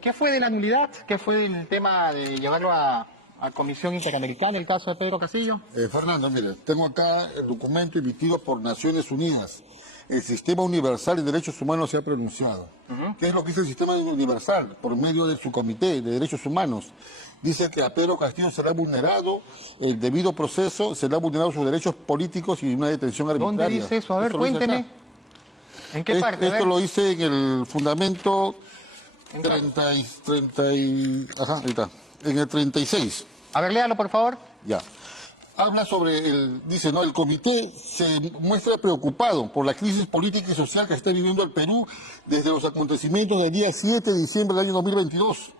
¿Qué fue de la nulidad? ¿Qué fue del tema de llevarlo a Comisión Interamericana, el caso de Pedro Castillo? Fernando, mire, tengo acá el documento emitido por Naciones Unidas. El Sistema Universal de Derechos Humanos se ha pronunciado. ¿Qué es lo que dice el Sistema Universal? Por medio de su Comité de Derechos Humanos. Dice que a Pedro Castillo será vulnerado el debido proceso, será vulnerado sus derechos políticos y una detención arbitraria. ¿Dónde dice eso? A ver, cuénteme. ¿En qué parte? Esto lo hice en el fundamento ¿En ahí está, en el 36. A ver, léalo, por favor. Ya. Habla sobre dice, ¿no? El comité se muestra preocupado por la crisis política y social que está viviendo el Perú desde los acontecimientos del día 7 de diciembre del año 2022.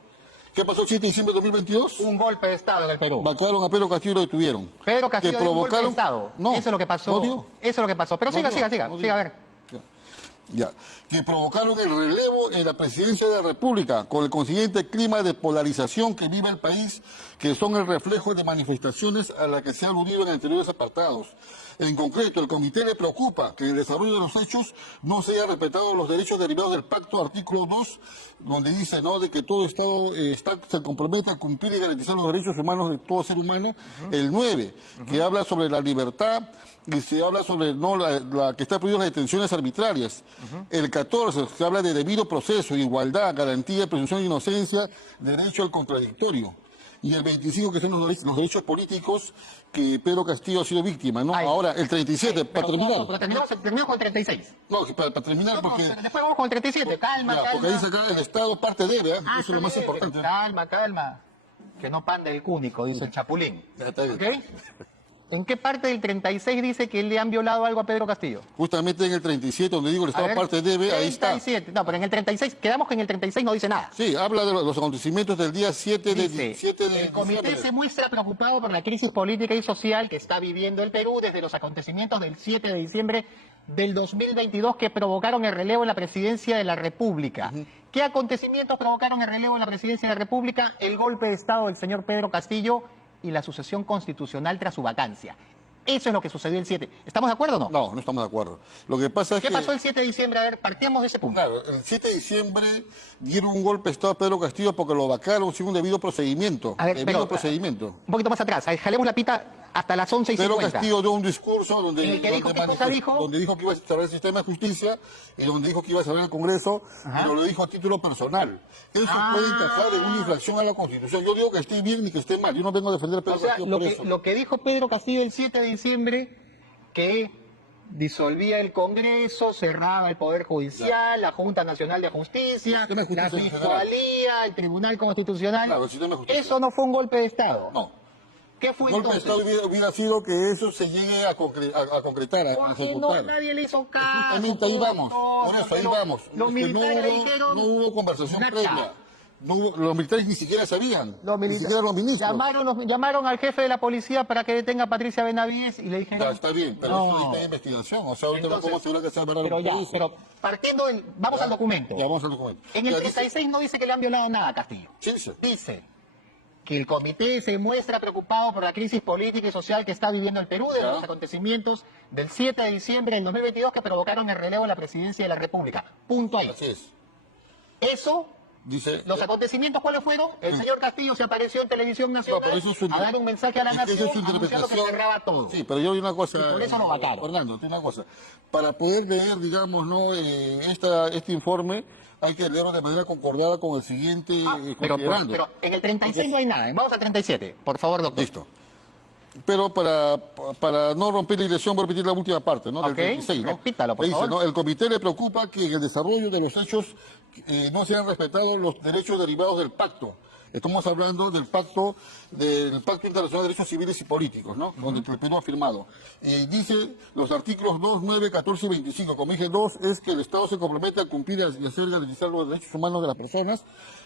¿Qué pasó el 7 de diciembre de 2022? Un golpe de Estado en el Perú. Vacaron a Pedro Castillo y lo detuvieron. Pedro Castillo dio un golpe de Estado. No. Eso es lo que pasó. ¿No dio? Eso es lo que pasó. Pero siga, a ver. Ya. Que provocaron el relevo en la presidencia de la República, con el consiguiente clima de polarización que vive el país, que son el reflejo de manifestaciones a las que se ha aludido en anteriores apartados. En concreto, el comité le preocupa que en el desarrollo de los hechos no se haya respetado los derechos derivados del pacto, artículo 2, donde dice, ¿no?, de que todo Estado se compromete a cumplir y garantizar los derechos humanos de todo ser humano. El 9, que habla sobre la libertad, y se habla sobre la que está prohibida las detenciones arbitrarias. El 14, que habla de debido proceso, igualdad, garantía, presunción de inocencia, derecho al contradictorio. Y el 25, que son los derechos políticos que Pedro Castillo ha sido víctima, ¿no? Ahora, el 37, para terminar. Terminamos con el 36. No, para terminar, porque... Después vamos con el 37. Calma. Porque dice acá, el Estado parte debe, eso es lo más importante. Calma. Que no pande el cúnico, dice el Chapulín. Está bien. ¿Ok? ¿En qué parte del 36 dice que le han violado algo a Pedro Castillo? Justamente en el 37, donde digo el Estado parte debe, ahí está. 37. No, pero en el 36, quedamos que en el 36 no dice nada. Sí, habla de los acontecimientos del día 7 de diciembre. El comité se muestra preocupado por la crisis política y social que está viviendo el Perú desde los acontecimientos del 7 de diciembre del 2022 que provocaron el relevo en la presidencia de la República. ¿Qué acontecimientos provocaron el relevo en la presidencia de la República? El golpe de Estado del señor Pedro Castillo y la sucesión constitucional tras su vacancia. Eso es lo que sucedió el 7. ¿Estamos de acuerdo o no? No, no estamos de acuerdo. Lo que pasa es ¿Qué pasó el 7 de diciembre? A ver, partíamos de ese punto. Claro, el 7 de diciembre dieron un golpe de Estado a Pedro Castillo porque lo vacaron sin un debido procedimiento. A ver, procedimiento. Un poquito más atrás, jalemos la pita hasta las 11:50. Pedro Castillo dio un discurso donde dijo que iba a instaurar el sistema de justicia y donde dijo que iba a cerrar el Congreso, pero lo dijo a título personal. Eso puede encajar en una infracción a la Constitución. Yo digo que esté bien ni que esté mal. Yo no vengo a defender a Pedro Castillo por eso. Lo que dijo Pedro Castillo el 7 de diciembre, que disolvía el Congreso, cerraba el Poder Judicial, la Junta Nacional de Justicia, la Fiscalía, el Tribunal Constitucional. Claro, el sistema de justicia. Eso no fue un golpe de Estado. No. ¿Qué fue golpe entonces? de Estado hubiera sido que eso se llegue a concretar, a ejecutar. No, nadie le hizo caso. Justamente ahí vamos. Por eso ahí vamos. Los militares dijeron... No hubo conversación previa. Los militares ni siquiera sabían. Ni siquiera los ministros. Llamaron al jefe de la policía para que detenga a Patricia Benavides y le dijeron... Ya, está bien, pero eso está en investigación. O sea, ahorita no podemos asegurar que sea verdad. Pero partiendo vamos al documento. Ya, vamos al documento. En el 36 no dice que le han violado nada a Castillo. Sí, dice. Dice que el comité se muestra preocupado por la crisis política y social que está viviendo el Perú desde los acontecimientos del 7 de diciembre del 2022 que provocaron el relevo de la presidencia de la República. Punto ahí. Así es. Eso... Dice, ¿Los acontecimientos cuáles fueron? El señor Castillo se apareció en Televisión Nacional a dar un mensaje a la nación anunciando que cerraba todo. Sí, pero yo hay una cosa... Y por eso lo vacaron. Fernando, tiene una cosa. Para poder leer, digamos, ¿no? Este informe, hay que leerlo de manera concordada con el siguiente pero en el 36 no hay nada. Vamos al 37, por favor, doctor. Listo. Pero para no romper la ilusión, voy a repetir la última parte, ¿no? Del 36, ¿no? Repítalo, por favor. ¿no? El comité le preocupa que en el desarrollo de los hechos no se han respetado los derechos derivados del pacto. Estamos hablando del Pacto Internacional de Derechos Civiles y Políticos, ¿no? Donde el Perú ha firmado. Dice los artículos 2, 9, 14 y 25. Como dije, 2 es que el Estado se compromete a cumplir y hacer garantizar los derechos humanos de las personas.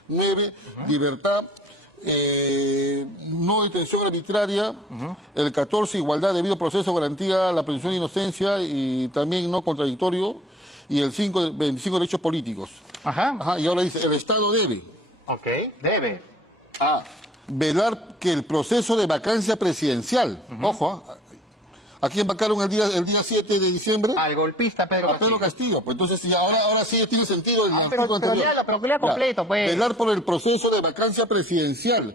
9, libertad. No detención arbitraria. El 14, igualdad, debido proceso, garantía la presunción de inocencia y también no contradictorio. Y el 5, 25, derechos políticos. Y ahora dice, el Estado debe. Debe. Velar que el proceso de vacancia presidencial, ojo, ¿A quién vacaron el día 7 de diciembre? Al golpista Pedro A Pedro Castillo. Pues entonces, sí, ahora sí tiene sentido el artículo pero anterior. lea completo, pues. Velar por el proceso de vacancia presidencial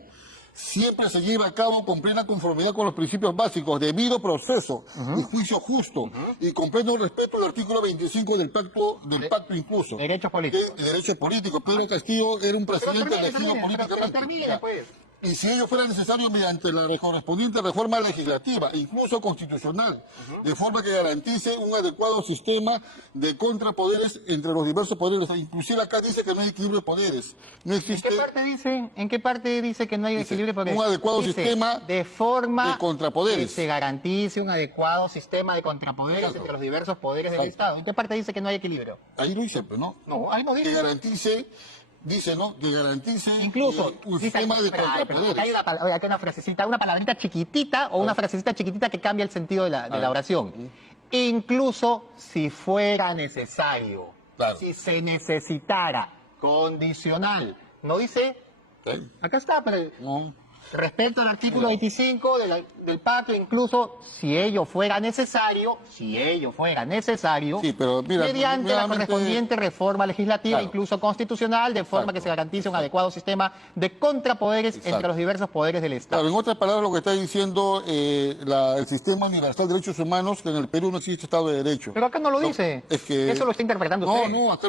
siempre se lleva a cabo con plena conformidad con los principios básicos, debido proceso y juicio justo, y con pleno respeto al artículo 25 del pacto incluso. Derechos políticos. Derechos políticos. Pedro Castillo era un presidente elegido políticamente. Termine, pues. Y si ello fuera necesario mediante la correspondiente reforma legislativa, incluso constitucional, de forma que garantice un adecuado sistema de contrapoderes entre los diversos poderes. Inclusive acá dice que no hay equilibrio de poderes. No existe... ¿En qué parte dice que no hay equilibrio de poderes? Un adecuado Dice, sistema de forma de contrapoderes. que se garantice un adecuado sistema de contrapoderes Claro. entre los diversos poderes del Exacto. Estado. ¿En qué parte dice que no hay equilibrio? Ahí lo dice, pero no. No, ahí no Que dice. garantice, dice, ¿no? Que garantice Incluso, un dice, sistema de pero acá contrapoderes. hay acá hay una frasecita, una palabrita chiquitita o una frasecita chiquitita que cambia el sentido de la oración. Incluso si fuera necesario, Claro. si se necesitara, condicional. No dice, ¿Sí? acá está, pero No. respecto al artículo 25 del pacto, incluso si ello fuera necesario, Sí, pero mira, mediante la nuevamente- correspondiente reforma legislativa, Claro. incluso constitucional, de forma Exacto. que se garantice un adecuado sistema de contrapoderes Exacto. entre los diversos poderes del Estado. Claro, en otras palabras, lo que está diciendo el Sistema Universal de Derechos Humanos, que en el Perú no existe Estado de Derecho. Pero acá no lo dice. Es que... Eso lo está interpretando No, usted. no, acá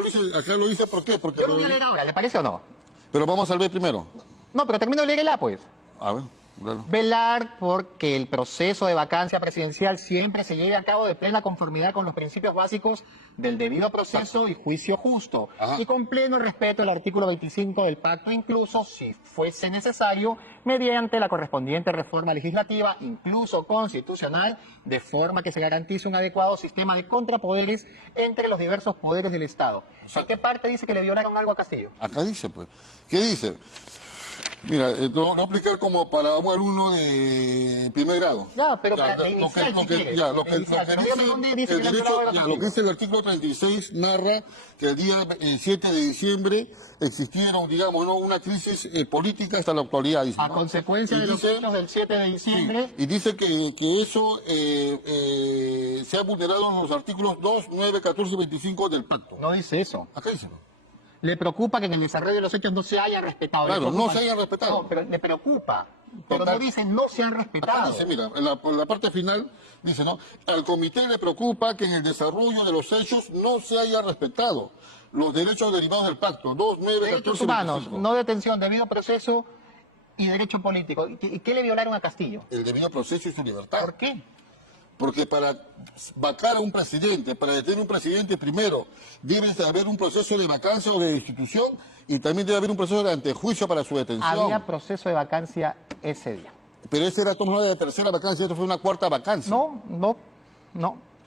lo dice, ¿por qué? Porque Yo lo voy a leer ahora, ¿le parece o no? Pero vamos al ver primero. No, pero termino de leerla, pues. A ver, claro. Velar porque el proceso de vacancia presidencial siempre se lleve a cabo de plena conformidad con los principios básicos del debido proceso y juicio justo, Ajá. y con pleno respeto al artículo 25 del pacto, incluso si fuese necesario, mediante la correspondiente reforma legislativa, incluso constitucional, de forma que se garantice un adecuado sistema de contrapoderes entre los diversos poderes del Estado. ¿En qué parte dice que le violaron algo a Castillo? Acá dice, pues. ¿Qué dice? Mira, lo voy a aplicar como para un alumno de primer grado. Ya, pero Ya, para inicial, si quieres. lo que Inicial. dice, Dígame dónde dice el que le han derecho, violado ya, algo. lo que dice el artículo 36 narra que el día 7 de diciembre existieron, digamos, ¿no? una crisis política hasta la actualidad. Dice, A ¿no? consecuencia Y de los dice- hechos del 7 de diciembre, y dice que eso se ha vulnerado en los artículos 2, 9, 14 y 25 del pacto. no dice eso. Acá dice. Le preocupa que en el desarrollo de los hechos no se haya respetado. Claro, Le preocupa- no se haya respetado. No, pero le preocupa. Pero Total. no dice no se han Acá respetado. dice, mira, por la parte final, dice, ¿no? Al comité le preocupa que en el desarrollo de los hechos no se haya respetado los derechos derivados del pacto. 2, 9, Derechos 14 y humanos, 25. no detención, debido proceso y derecho político. ¿Y qué le violaron a Castillo? El debido proceso y su libertad. ¿Por qué? Porque para vacar a un presidente, para detener a un presidente, primero debe haber un proceso de vacancia o de destitución y también debe haber un proceso de antejuicio para su detención. Había proceso de vacancia ese día. Pero ese era tomado de tercera vacancia, esto fue una cuarta vacancia. No.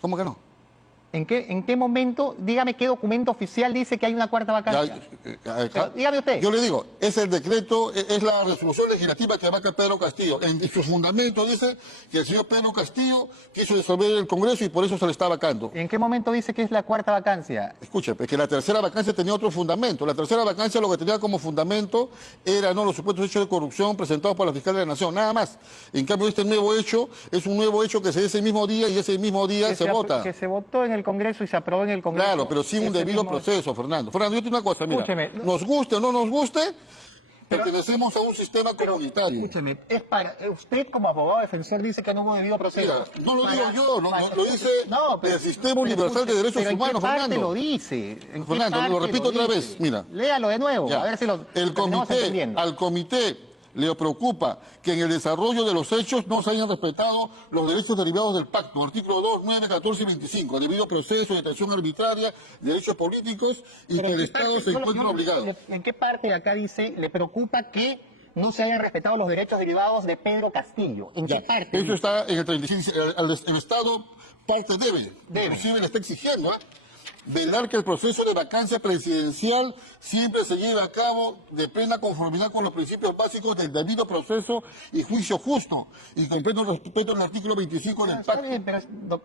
¿Cómo que no? ¿En qué momento? Dígame qué documento oficial dice que hay una cuarta vacancia. Pero dígame usted. Yo le digo, es el decreto, es la resolución legislativa que vaca Pedro Castillo. En sus fundamentos dice que el señor Pedro Castillo quiso disolver el Congreso y por eso se le está vacando. ¿En qué momento dice que es la cuarta vacancia? Escuche, es que la tercera vacancia tenía otro fundamento. La tercera vacancia lo que tenía como fundamento era los supuestos hechos de corrupción presentados por la fiscal de la Nación, nada más. En cambio, este nuevo hecho es un nuevo hecho que se hace ese mismo día y ese mismo día se vota. Que se votó en el Congreso y se aprobó en el Congreso. Claro, pero sin un Ese debido mismo- proceso, Fernando. Fernando, yo te digo una cosa, mira, Escúcheme. nos guste o no nos guste, pertenecemos a un sistema comunitario. Escúcheme, usted como abogado defensor dice que no hubo debido proceso. Mira, no lo digo yo, lo dice pero- el Sistema Universal de Derechos pero Humanos, ¿en qué parte Fernando. lo dice? ¿En qué Fernando, lo parte repito otra dice? vez, mira. Léalo de nuevo, Ya. a ver si lo El terminamos comité, entendiendo. al comité le preocupa que en el desarrollo de los hechos no se hayan respetado los derechos derivados del pacto, artículo 2, 9, 14 y 25, debido proceso, detención arbitraria, derechos políticos y Pero que ¿en el qué Estado parte- se yo- encuentre yo- obligado. ¿En qué parte de acá dice le preocupa que no se hayan respetado los derechos derivados de Pedro Castillo? ¿En qué Ya, parte? eso está en el 36, el Estado parte debe, Debe. inclusive le está exigiendo, velar que el proceso de vacancia presidencial siempre se lleve a cabo de plena conformidad con los principios básicos del debido proceso y juicio justo, y con pleno respeto al artículo 25 del Está pacto. bien, pero,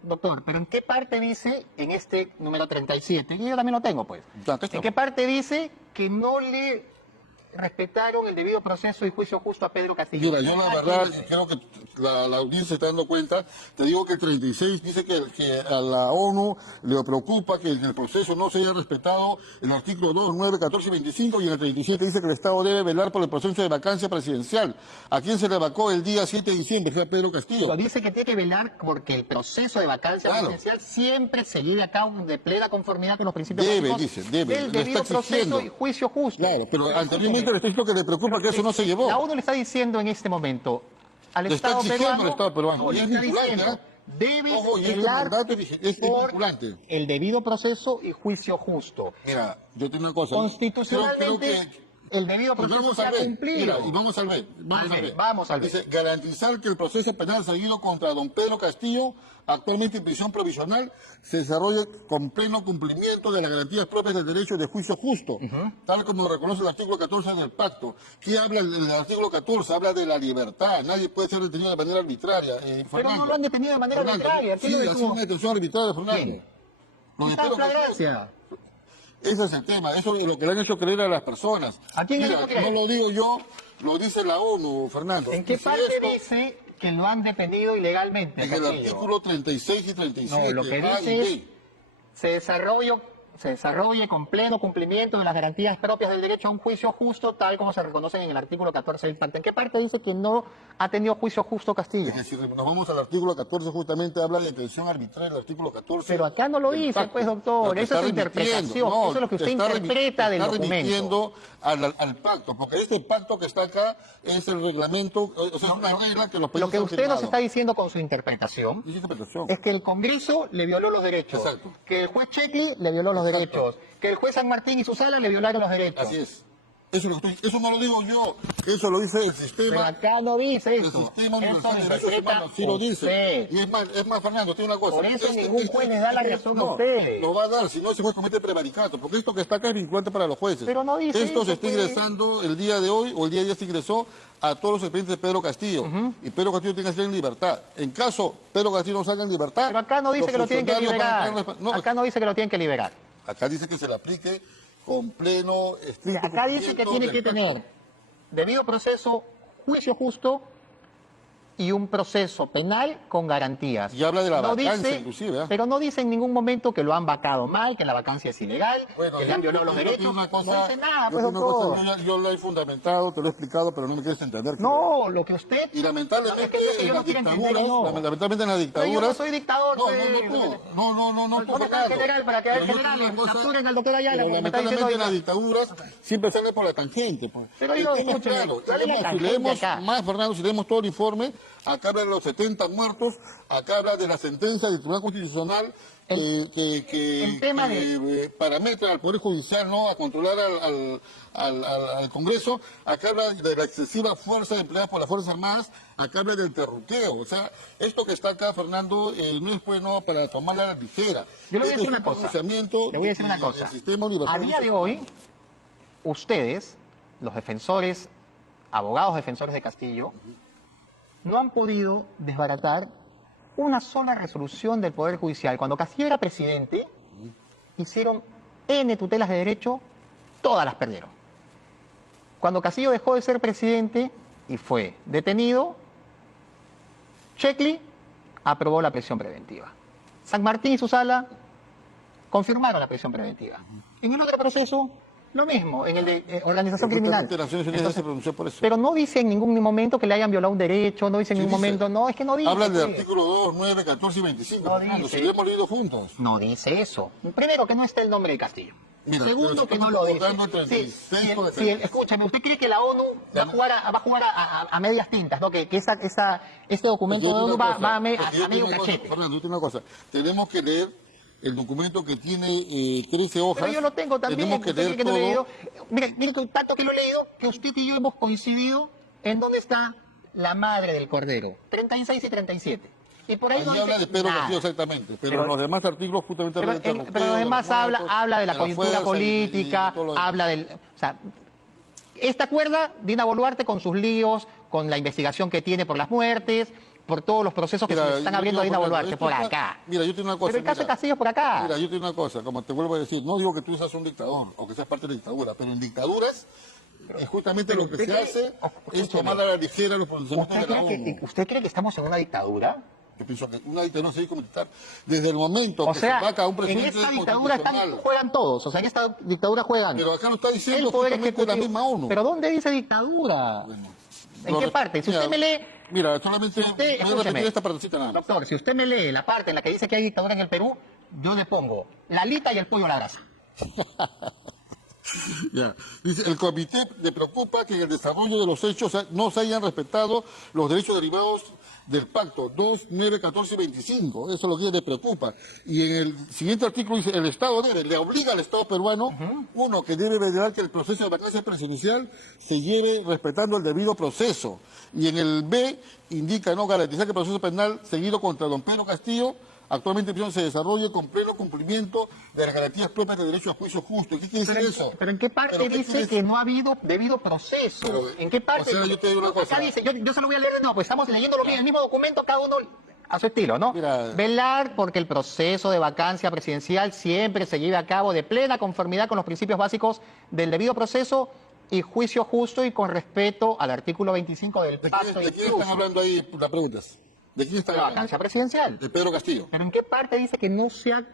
doctor, pero ¿en qué parte dice en este número 37? Y yo también lo tengo, pues. Ya, acá está. ¿En qué parte dice que no le respetaron el debido proceso y juicio justo a Pedro Castillo. Mira, yo la verdad creo que la audiencia se está dando cuenta. Te digo que el 36 dice que a la ONU le preocupa que en el proceso no se haya respetado el artículo 2, 9, 14 y 25, y en el 37 dice que el Estado debe velar por el proceso de vacancia presidencial. ¿A quién se le vacó el día 7 de diciembre? Fue a Pedro Castillo. Pero dice que tiene que velar porque el proceso de vacancia presidencial siempre se lleve a cabo de plena conformidad con los principios Debe, básicos dice, debe. del Le debido está proceso exigiendo. y juicio justo. Claro, pero anteriormente le está diciendo que le preocupa que eso no se llevó. La ONU le está diciendo en este momento al Le está Estado exigiendo peruano, al Estado peruano. no, Y le es está vinculante, diciendo, ¿eh? debes Ojo, y este velar mandato es por vinculante. el debido proceso y juicio justo. Mira, yo tengo una cosa. Constitucionalmente, el debido Pues proceso vamos se a ha ver, cumplido. mira, y vamos a ver, Vamos al ver. Dice, garantizar que el proceso penal seguido contra don Pedro Castillo, actualmente en prisión provisional, se desarrolle con pleno cumplimiento de las garantías propias del derecho de juicio justo, tal como lo reconoce el artículo 14 del pacto. ¿Qué habla el artículo 14? Habla de la libertad, nadie puede ser detenido de manera arbitraria. Pero no lo han detenido de manera arbitraria. Sí, ha sido una detención arbitraria, Fernando. Lo de Está en Pedro Castillo- flagrancia. Ese es el tema, eso es lo que le han hecho creer a las personas. ¿A quién le han Mira, hecho creer? no lo digo yo, lo dice la ONU, Fernando. ¿En qué Dice parte esto dice que lo han detenido ilegalmente? en el Castillo? artículo 36 y 37. No, lo que A y dice es B. se desarrolle con pleno cumplimiento de las garantías propias del derecho a un juicio justo, tal como se reconocen en el artículo 14 del pacto. ¿En qué parte dice que no ha tenido juicio justo Castillo? Es decir, nos vamos al artículo 14, justamente habla de detención arbitraria, el artículo 14. Pero acá no lo del dice, pacto. pues, doctor, Lo que eso es está interpretación, remitiendo, eso es lo que usted está interpreta del está documento. remitiendo al pacto, porque este pacto que está acá es el reglamento, o sea, es una regla que los países Lo que han usted firmado. nos está diciendo con su interpretación Es interpretación. es que el Congreso le violó los derechos, Exacto. que el juez Checli le violó los Exacto. derechos, que el juez San Martín y su sala le violaron los derechos. Así es. Eso no lo digo yo, eso lo dice el Pero sistema. acá no dice El eso. sistema Eso universal lo de derechos interpreta humanos sí lo dice. usted. Y es más, Fernando, tiene una cosa. Por eso ningún juez les da la razón a no, ustedes. lo va a dar, si no ese juez comete prevaricato, porque esto que está acá es vinculante para los jueces. Pero no dice Esto se eso, está pues. ingresando el día de hoy, o el día de ayer se ingresó a todos los expedientes de Pedro Castillo. Y Pedro Castillo tiene que salir en libertad. En caso Pedro Castillo no salga en libertad... Pero acá no dice los que lo tienen que funcionarios van a liberar. tener no, Acá no dice que lo tienen que liberar. acá dice que se le aplique con pleno... estricto Acá dice que cumplimiento tiene del que pacto. tener debido proceso, juicio justo y un proceso penal con garantías. Y habla de la No vacancia, dice, inclusive, ¿eh? Pero no dice en ningún momento que lo han vacado mal, que la vacancia es ilegal, Bueno, que le han violado los yo te digo derechos. una cosa, No dice nada, yo pues, te digo una doctor. cosa, yo lo he fundamentado, te lo he explicado, pero no me quieres entender. No, lo que usted... Y lamentablemente Es que yo no en las quiero entender, dictaduras, no. lamentablemente en las Pero dictaduras... yo no soy dictador, No, pues. no, ¿Dónde está el general para que haya el Pero yo general? te digo una cosa, Capturen al doctor Ayala, pero porque me está lamentablemente en diciendo... las dictaduras siempre sale por la tangente. Pues. Pero El yo, tema es escúcheme, claro. ¿cuál es la Si tangente leemos acá? más, Fernando, si leemos todo el informe, acá habla de los 70 muertos, acá habla de la sentencia del Tribunal Constitucional el tema que parametra al Poder Judicial, ¿no?, a controlar al Congreso. Acá habla de la excesiva fuerza empleada por las Fuerzas Armadas, acá habla del terruqueo. O sea, esto que está acá, Fernando, no es bueno para tomarla a la ligera. Yo le voy a Este decir es una un cosa. pronunciamiento Le voy a decir una del cosa. sistema universal A día de hoy, ustedes, los defensores, abogados defensores de Castillo, no han podido desbaratar una sola resolución del Poder Judicial. Cuando Castillo era presidente, hicieron N tutelas de derecho, todas las perdieron. Cuando Castillo dejó de ser presidente y fue detenido, Checli aprobó la prisión preventiva. San Martín y su sala confirmaron la prisión preventiva. En el otro proceso, lo mismo, en el de organización criminal. Naciones Unidas se pronunció por eso. Pero no dice en ningún momento que le hayan violado un derecho, no dice en Sí ningún dice. momento, no, es que no dice. Hablan del pues. artículo 2, 9, 14 y 25. No Fernando, dice. si lo hemos leído juntos. No dice eso. Primero, que no está el nombre de Castillo. Mira, Segundo, pero que estamos no lo dice. recordando el 36 o el 36. Escúchame, ¿usted cree que la ONU va a jugar a medias tintas, ¿no? Que este documento de ONU va a medio cachete? Fernando, yo tengo una cosa. Tenemos que leer el documento que tiene 13 hojas. Pero yo lo tengo también. Tenemos que ¿Usted leer cree que no he leído? todo. Mire, tanto que lo he leído, que usted y yo hemos coincidido en dónde está la madre del cordero. 36 y 37. Y por ahí Ahí no dice habla de Pedro nada. Castillo exactamente, pero Pero- los demás artículos justamente hablan del Pero terruqueo, los demás de los muertos, habla de la la coyuntura fuerza, política, y todo lo demás. habla del... O sea, esta cuerda, Dina Boluarte con sus líos, con la investigación que tiene por las muertes, por todos los procesos que se le están yo abriendo a digo, Dina Fernando, Boluarte, esto por está- acá. Mira, yo tengo una cosa. Pero el caso de mira, Castillo es por acá. Mira, yo tengo una cosa, como te vuelvo a decir, no digo que tú seas un dictador o que seas parte de la dictadura, pero en dictaduras justamente lo que se hace es tomar a la ligera los pronunciamientos de la ONU. ¿Usted cree que estamos en una dictadura? Yo pienso que una dictadura no se debe comentar. Desde el momento O que sea, se vaca a un en presidente esta dictadura constitucional. juegan todos, o sea, en esta dictadura juegan Pero acá lo está diciendo el poder justamente la ejecutivo. misma ONU. ¿Pero dónde dice dictadura? Bueno, ¿En qué parte? Si mira, usted me lee... Mira, solamente voy a escúcheme, repetir esta partecita nada más. doctor, si usted me lee la parte en la que dice que hay dictadura en el Perú, yo le pongo la alita y el pollo a la brasa. Ya. Dice, el comité le preocupa que en el desarrollo de los hechos no se hayan respetado los derechos derivados del pacto 2, 9, 14 y 25. Eso es lo que le preocupa. Y en el siguiente artículo dice, el Estado le obliga al Estado peruano, uno, que debe velar que el proceso de vacancia presidencial se lleve respetando el debido proceso. Y en el B indica, no, garantizar que el proceso penal seguido contra don Pedro Castillo actualmente en prisión se desarrolle con pleno cumplimiento de las garantías propias de derecho a juicio justo. ¿Qué quiere decir eso? ¿Pero en qué parte dice que no ha habido debido proceso? Pero, ¿En qué parte? o sea, yo te digo una cosa. Acá dice, yo se lo voy a leer, no, pues estamos leyendo lo que en el mismo documento, cada uno a su estilo, ¿no? Mira. Velar porque el proceso de vacancia presidencial siempre se lleve a cabo de plena conformidad con los principios básicos del debido proceso y juicio justo y con respeto al artículo 25 del pacto. ¿De quién están hablando ahí? La pregunta es. ¿De quién están La hablando? vacancia presidencial. De Pedro Castillo. ¿Pero en qué parte dice que no se ha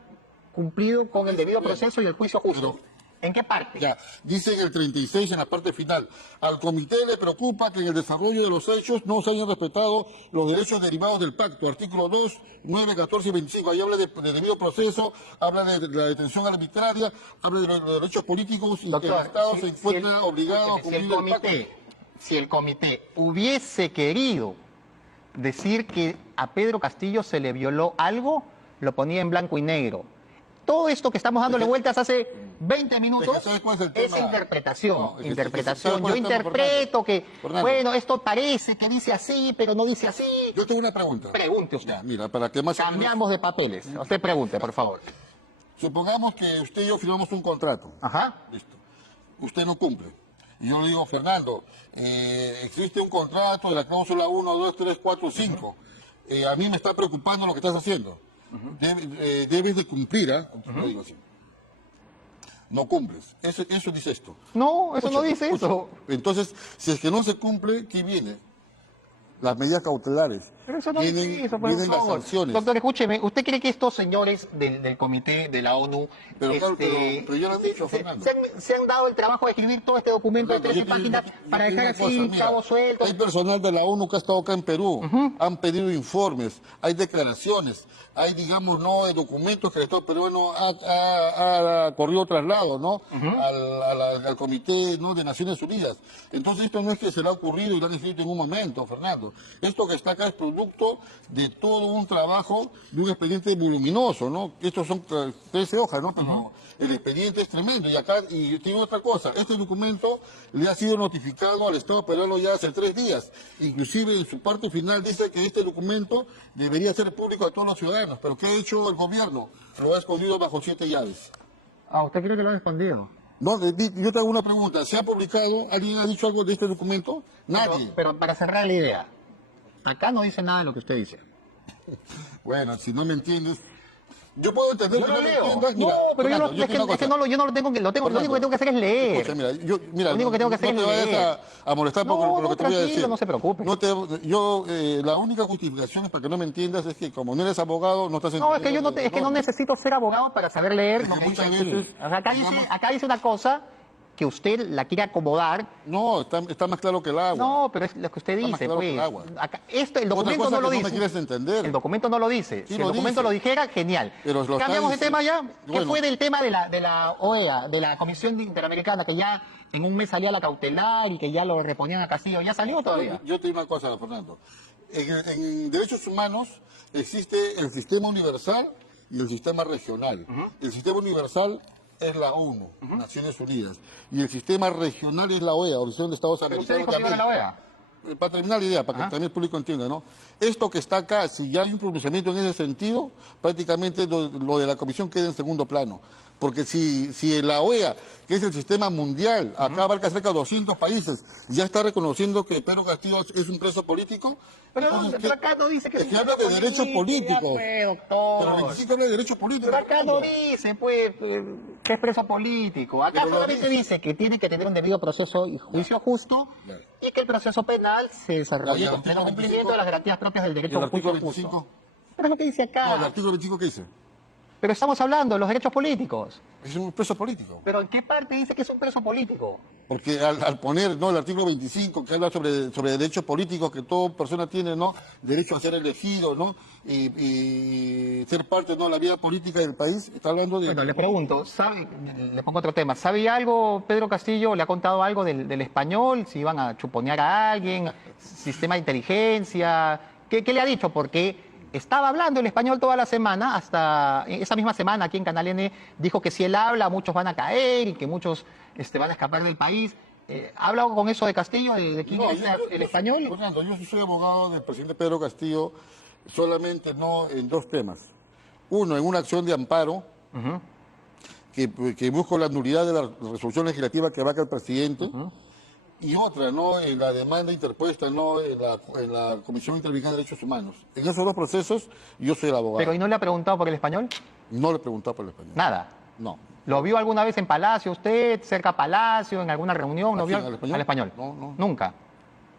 cumplido con el debido proceso y el juicio justo? ¿En qué parte? Ya, dice en el 36, en la parte final, al comité le preocupa que en el desarrollo de los hechos no se hayan respetado los derechos derivados del pacto, artículo 2, 9, 14 y 25. Ahí habla de debido proceso, habla de la detención arbitraria, habla de los derechos políticos y que el Estado se encuentra obligado a cumplir el pacto. Si el comité hubiese querido decir que a Pedro Castillo se le violó algo, lo ponía en blanco y negro. Todo esto que estamos dándole vueltas hace 20 minutos ¿Sabes cuál es el es tema? interpretación. No, es que- interpretación. ¿sabes cuál Yo es el tema, interpreto que, Fernando? bueno, esto parece que dice así, pero no dice así. Yo tengo una pregunta. Pregunte usted. Ya, mira, para que más... Cambiamos de papeles. Usted pregunte, por favor. Supongamos que usted y yo firmamos un contrato. Ajá. Listo. Usted no cumple. Y yo le digo, Fernando, existe un contrato de la cláusula 1, 2, 3, 4, 5. A mí me está preocupando lo que estás haciendo. Debes de cumplir, ¿ah? Lo digo así. No cumples. Eso dice esto. No, eso no Escucha, dice escucha. eso. Entonces, si es que no se cumple, ¿qué viene? Las medidas cautelares. Pero eso no vienen, dice eso, por vienen las favor. sanciones. Doctor, escúcheme, ¿usted cree que estos señores del comité de la ONU Pero claro, pero ya lo han dicho, Fernando. se han dado el trabajo de escribir todo este documento de 13 páginas para dejar así cabos sueltos? Hay personal de la ONU que ha estado acá en Perú, han pedido informes, hay declaraciones, hay, digamos, no documentos que el Estado peruano ha corrido traslado, ¿no? Al Comité, ¿no?, de Naciones Unidas. Entonces esto no es que se le ha ocurrido y lo han escrito en un momento, Fernando. Esto que está acá es producto de todo un trabajo, de un expediente voluminoso, ¿no? Estos son 13 hojas, ¿no? Pero el expediente es tremendo. Y acá, y tiene otra cosa, este documento le ha sido notificado al Estado peruano ya hace 3 días. Inclusive en su parte final dice que este documento debería ser público a todos los ciudadanos. Pero ¿qué ha hecho el gobierno? Lo ha escondido bajo 7 llaves. Ah, ¿usted cree que lo han escondido? No, yo te hago una pregunta. ¿Se ha publicado? ¿Alguien ha dicho algo de este documento? Nadie. Pero para cerrar la idea, acá no dice nada de lo que usted dice. Bueno, si no me entiendes, yo puedo entender Yo que lo no me leo. entiendas. No, Mira, pero Fernando, es que no lo tengo que, lo único que tengo que hacer es leer. Escucha, mira, Lo único que tengo que hacer no es te vayas leer. a molestar por No, lo que te voy a tranquilo, decir. no se preocupe. La única justificación para que no me entiendas es que como no eres abogado, no estás entendiendo. No, es que yo no, es que no necesito ser abogado para saber leer Es lo que que dice muchas aquí. veces, O sea, digamos- acá dice una cosa que usted la quiere acomodar. No, está más claro que el agua. No, pero es lo que usted Está más dice, claro que pues. el agua. El documento cosa no lo que no me dice. quieres entender. El documento no lo dice. Sí Si lo el documento dice. lo dijera, genial. Pero lo Cambiamos de está tema ya. ¿Qué bueno. fue del tema de la OEA, de la Comisión Interamericana, que ya en un mes salía la cautelar y que ya lo reponían a Castillo? ¿Ya salió todavía? Yo te digo una cosa, Fernando. En derechos humanos existe el sistema universal y el sistema regional. El sistema universal es la ONU, Naciones Unidas, y el sistema regional es la OEA, Organización de Estados Pero usted Americanos. dijo que iba de la OEA. Para terminar la idea, para que también el público entienda, ¿no? Esto que está acá, si ya hay un pronunciamiento en ese sentido, prácticamente lo de la comisión queda en segundo plano. Porque si la OEA, que es el sistema mundial, acá abarca cerca de 200 países, ya está reconociendo que Pedro Castillo es un preso político. Pero, entonces, pero acá no dice que es que habla de derechos políticos. Ya, pues, doctor. Pero el 25 habla de derechos políticos. Pero acá no dice, pues, que es preso político. Acá Pero lo solamente dice que tiene que tener un debido proceso y juicio justo Claro. y que el proceso penal se ¿Y desarrolle el con pleno artículo cumplimiento de las garantías propias del ¿Y derecho el a un juicio artículo justo. 25? Pero es lo que dice acá. No, el artículo 25, ¿qué dice? Pero estamos hablando de los derechos políticos. Es un preso político. ¿Pero en qué parte dice que es un preso político? Porque al poner el artículo 25, que habla sobre derechos políticos, que toda persona tiene, ¿no? Derecho a ser elegido, ¿no? Y ser parte, ¿no? de la vida política del país, está hablando de... Bueno, le pregunto, le pongo otro tema, ¿sabe algo, Pedro Castillo, le ha contado algo del español? Si iban a chuponear a alguien, sistema de inteligencia, ¿qué le ha dicho? Porque estaba hablando el español toda la semana, hasta esa misma semana aquí en Canal N dijo que si él habla muchos van a caer y que muchos van a escapar del país. ¿Ha hablado con eso de Castillo, de quién No, es el español? Fernando, yo soy abogado del presidente Pedro Castillo solamente no en dos temas. Uno, en una acción de amparo que busco la nulidad de la resolución legislativa que vaca el presidente. Y otra, ¿no? En la demanda interpuesta, ¿no? En la Comisión Interamericana de Derechos Humanos. En esos dos procesos yo soy el abogado. ¿Pero y no le ha preguntado por el español? No le he preguntado por el español. Nada. No. ¿Lo vio alguna vez en Palacio usted, cerca a Palacio, en alguna reunión? ¿Lo ¿A vio quién, al español? al español? No. Nunca.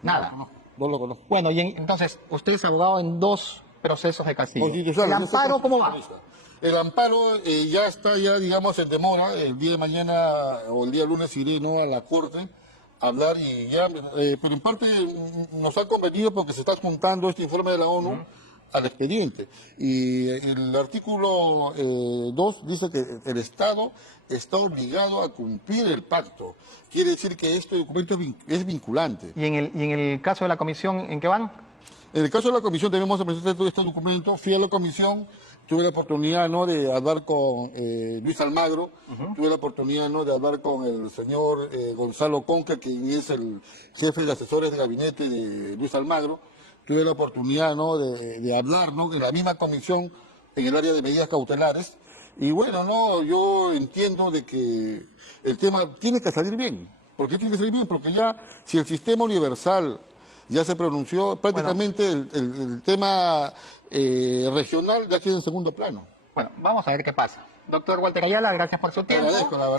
Nada. No lo conozco. Bueno, y entonces, usted es abogado en dos procesos de Castillo. Constitucional, ¿El yo soy amparo cómo va? constitucionalista. El amparo ya está, digamos, en demora. El día de mañana o el día lunes iré, ¿no? a la Corte a hablar y ya, pero en parte nos ha convenido porque se está juntando este informe de la ONU al expediente. Y el artículo 2 dice que el Estado está obligado a cumplir el pacto. Quiere decir que este documento es vinculante. ¿Y en el caso de la comisión, en qué van? En el caso de la comisión debemos presentar todo este documento. Fui a la comisión, tuve la oportunidad, ¿no? de hablar con Luis Almagro, tuve la oportunidad, ¿no? de hablar con el señor Gonzalo Conca, quien es el jefe de asesores de gabinete de Luis Almagro. Tuve la oportunidad, ¿no? de hablar, ¿no? en la misma comisión en el área de medidas cautelares. Y bueno, no, yo entiendo de que el tema tiene que salir bien. ¿Por qué tiene que salir bien? Porque ya, si el sistema universal ya se pronunció, prácticamente el tema regional ya queda en segundo plano. Bueno, vamos a ver qué pasa. Doctor Walter Ayala, gracias por su Te tiempo. agradezco, la verdad.